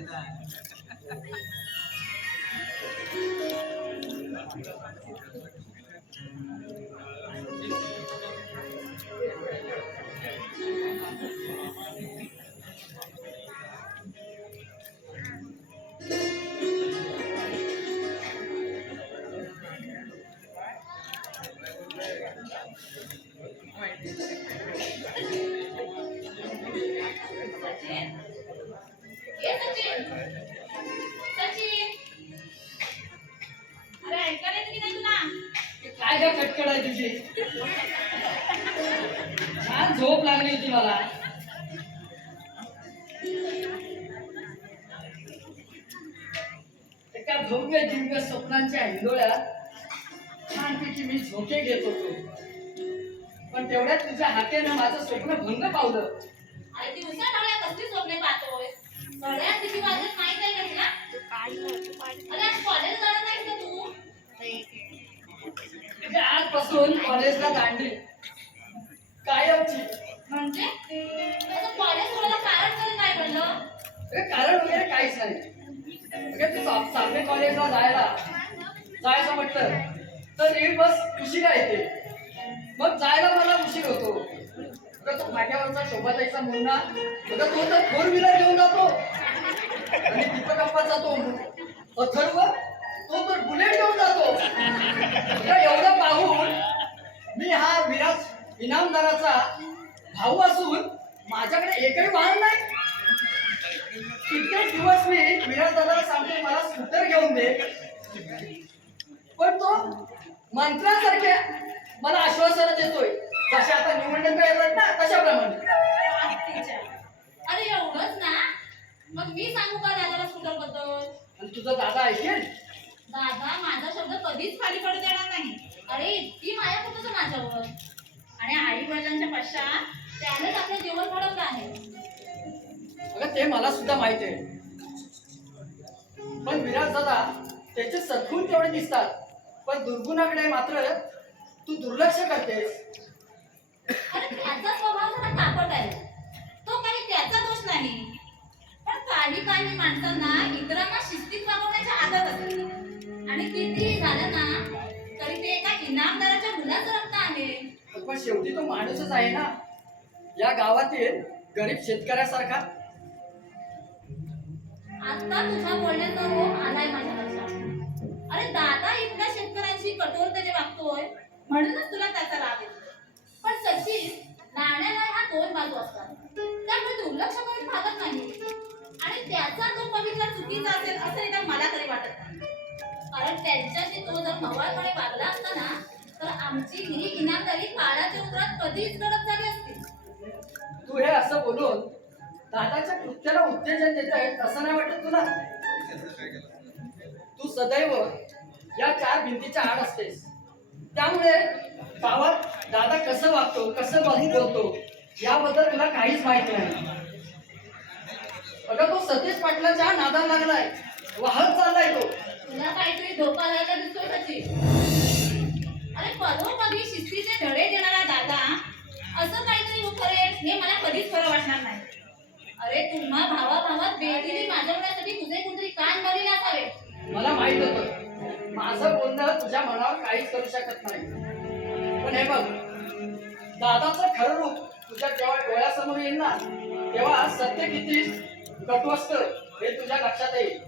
ये काय ग कटकड आहे तुझी? छान झोप लागली होती मला. एका भव्य दिव्य स्वप्नांच्या हिंडोळ्यात छानपैकी मी झोके घेत होतो. पण तेवढ्यात तुझ्या हातेनं माझं स्वप्न भंग पावलं. अरे उसा डोळ्या कसली स्वप्ने पाहतोय डोळ्यात किती वाजत माहीत आहे का तुला? अरे आज कॉलेज जाणार नाहीस का तू म्हणजे आजपासून कॉलेजला दांडी कायमची. म्हणजे? त्याचं कॉलेज सोडायला कारण तरी काय बनलं अरे कारण वगैरे काहीच नाही. अगं ते चा- चांगले कॉलेजला जायला जायचं म्हटलं तर एक बस उशिरा येते. मग जायला मला उशीर होतो. अगं तो फाट्यावरचा शोभाताईचा मुन्ना अगं तो तर फोर व्हीलर घेऊन जातो. आणि दीपकप्पाचा तो अथर्व तो तर बुलेट घेऊन जातो अगं एवढं पाहून मी हा विराज इनामदाराचा भाऊ असून माझ्याकडे एकही वाहन नाही. कित्येक दिवस मी विराज दादाला सांगते मला स्कूटर घेऊन दे. पण तो मंत्रासारखे मला आश्वासन देतोय. जसे आता निवडणुका येतात ना तशाप्रमाणे. अरे एवढंच ना. मग मी सांगू का दादाला स्कूटरबद्दल? आणि तुझा दादा ऐकेल? दादा माझा शब्द कधीच खाली पडू देणार नाही. अरे इतकी माया कुठं माझ्यावर आणि आई वडिलांच्या पश्चात त्यानेच आपलं जीवन घडवलं आहे. अगं ते मला सुद्धा माहीत आहे. पण विराज दादा त्याचे सद्गुण तेवढे दिसतात. पण दुर्गुणाकडे मात्र तू दुर्लक्ष करतेस. अरे त्याचा स्वभाव जरा आहे. तो काही त्याचा दोष नाही. पण काही काही माणसांना शेवटी तो माणूसच आहे ना. या गावातील गरीब शेतकऱ्यासारखा. आता तुझ्या बोलण्याचा रोग आलाय माझ्या लक्षात अरे दादा इतक्या शेतकऱ्यांशी कठोरतेने वागतोय. म्हणूनच तुला त्याचा राग येतो. पण सचिन नाण्याला ह्या दोन बाजू असतात. त्यामुळे दुर्लक्ष करून भागत नाही आणि त्याचा जो पवित्र चुकीचा असेल असं एकदा मला तरी वाटत नाही. कारण त्यांच्याशी तो जर मवाळपणे वागला असताना तर आमची ही इनामदारी काळाच्या उतरात कधीच गडप झाली असती. तू हे असं बोलून दादाच्या कृत्याला उत्तेजन देत आहे असं नाही वाटत तुला? तू सदैव या चार भिंतीच्या आड असतेस. त्यामुळे गावात दादा कसं वागतो कसं बोलतो याबद्दल तुला काहीच माहिती नाही. अगं तो सतीश पाटलाच्या नादाला लागलाय. वाहत चाललाय तो. तुला काहीतरी धोका द्यायला दिसतोय त्याची तुम्हा भावा भावात बेदिली माजवण्यासाठी तुझे कुठेतरी कान भरलेले असावे. मला माहीत होतं. माझं बोलणं तुझ्या मनावर काहीच करू शकत नाही. पण हे बघ दादाचं खरं रूप तुझ्या जेव्हा डोळ्यासमोर येईल ना तेव्हा सत्य किती कटू असतं हे तुझ्या लक्षात येईल.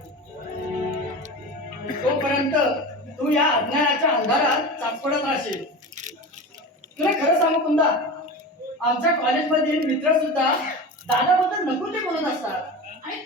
तोपर्यंत तू या अज्ञानाच्या अंधारात चाचपडत राहशील. तुला खरं सांगू कुंदा आमच्या कॉलेजमधील मित्र सुद्धा दादाबद्दल नको ते बोलत असतात. आणि